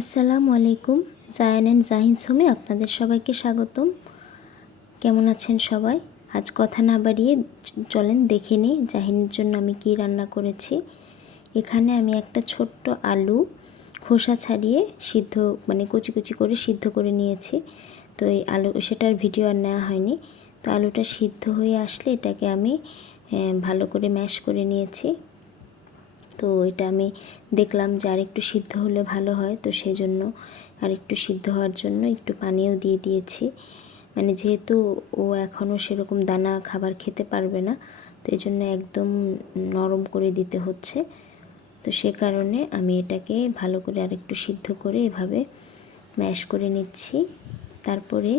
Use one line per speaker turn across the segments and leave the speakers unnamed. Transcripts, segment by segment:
আসসালামু আলাইকুম। জায়ান অ্যান্ড জাহিন সোমে আপনাদের সবাইকে স্বাগতম। কেমন আছেন সবাই? আজ কথা না বাড়িয়ে চলেন দেখে নিই জাহিনের জন্য আমি কি রান্না করেছি। এখানে আমি একটা ছোট্ট আলু খোসা ছাড়িয়ে সিদ্ধ মানে কুচি কুচি করে সিদ্ধ করে নিয়েছি। তো এই আলু, সেটার ভিডিও আর নেওয়া হয়নি। তো আলুটা সিদ্ধ হয়ে আসলে এটাকে আমি ভালো করে ম্যাশ করে নিয়েছি। তো এটা আমি দেখলাম যে আর একটু সিদ্ধ হলে ভালো হয়, তো সেই জন্য আর একটু সিদ্ধ হওয়ার জন্য একটু পানিও দিয়ে দিয়েছি। মানে যেহেতু ও এখনও সেরকম দানা খাবার খেতে পারবে না, তো এই জন্য একদম নরম করে দিতে হচ্ছে। তো সে কারণে আমি এটাকে ভালো করে আর একটু সিদ্ধ করে এভাবে ম্যাশ করে নিচ্ছি। তারপরে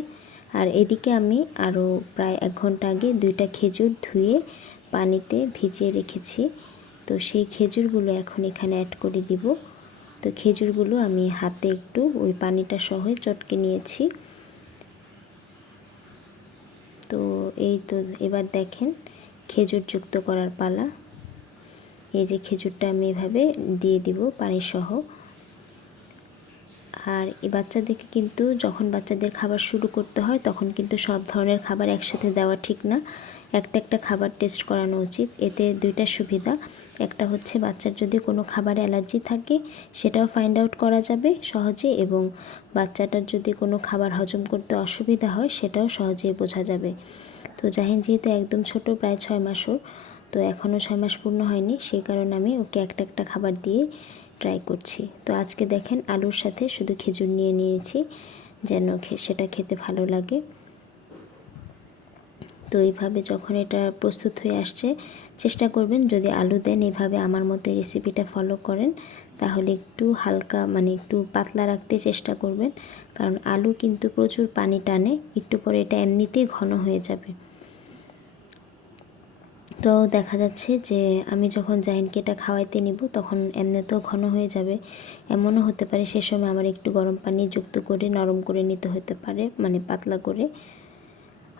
আর এদিকে আমি আরও প্রায় এক ঘণ্টা আগে দুইটা খেজুর ধুয়ে পানিতে ভিজিয়ে রেখেছি। তো সেই খেজুরগুলো এখন এখানে অ্যাড করে দিব। তো খেজুরগুলো আমি হাতে একটু ওই পানিটা সহ চটকে নিয়েছি। তো এই তো এবার দেখেন খেজুর যুক্ত করার পালা। এই যে খেজুরটা আমি এভাবে দিয়ে দিব পানি সহ আর এই বাচ্চাদেরকে কিন্তু যখন বাচ্চাদের খাবার শুরু করতে হয়, তখন কিন্তু সব ধরনের খাবার একসাথে দেওয়া ঠিক না। একটা একটা খাবার টেস্ট করানো উচিত। এতে দুইটা সুবিধা। একটা হচ্ছে বাচ্চার যদি কোনো খাবার অ্যালার্জি থাকে, সেটাও ফাইন্ড আউট করা যাবে সহজে এবং বাচ্চাটার যদি কোনো খাবার হজম করতে অসুবিধা হয়, সেটাও সহজেই বোঝা যাবে। তো জাহিন যেহেতু একদম ছোট, প্রায় ছয় মাসও তো এখনও ছয় মাস পূর্ণ হয়নি, সেই কারণে আমি ওকে একটা একটা খাবার দিয়ে ট্রাই করছি। তো আজকে দেখেন আলুর সাথে শুধু খেজুর নিয়ে নিয়েছি, যেন সেটা খেতে ভালো লাগে। তো এইভাবে যখন এটা প্রস্তুত হয়ে আসছে, চেষ্টা করবেন যদি আলু দেন এভাবে আমার মতো রেসিপিটা ফলো করেন, তাহলে একটু হালকা মানে একটু পাতলা রাখতে চেষ্টা করবেন। কারণ আলু কিন্তু প্রচুর পানি টানে, একটু পরে এটা এমনিতেই ঘন হয়ে যাবে। তো দেখা যাচ্ছে যে আমি যখন জাইনকে এটা খাওয়াইতে নিব, তখন এমনিতেও ঘন হয়ে যাবে। এমনও হতে পারে সে সময় আমার একটু গরম পানি যুক্ত করে, নরম করে নিতে হতে পারে মানে পাতলা করে।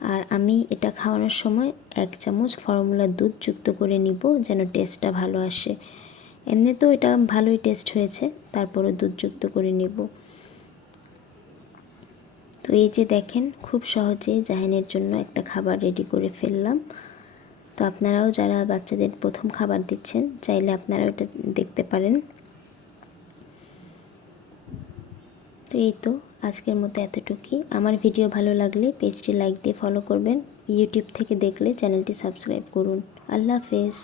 আর আমি এটা খাওয়ানোর সময় এক চামচ ফর্মুলার দুধ যুক্ত করে নিব যেন টেস্টটা ভালো আসে। এমনিতেও এটা ভালোই টেস্ট হয়েছে তারপরে দুধ যুক্ত করে নিব। তো এই যে দেখেন, খুব সহজে জাহিনের জন্য একটা খাবার রেডি করে ফেললাম। তো আপনারাও যারা বাচ্চাদের প্রথম খাবার দিচ্ছেন, চাইলে আপনারা ওটা দেখতে পারেন। তো এই তো আজকের মতো এতটুকুই। আমার ভিডিও ভালো লাগলে পেজটি লাইক দিয়ে ফলো করবেন। ইউটিউব থেকে দেখলে চ্যানেলটি সাবস্ক্রাইব করুন। আল্লাহ হাফেজ।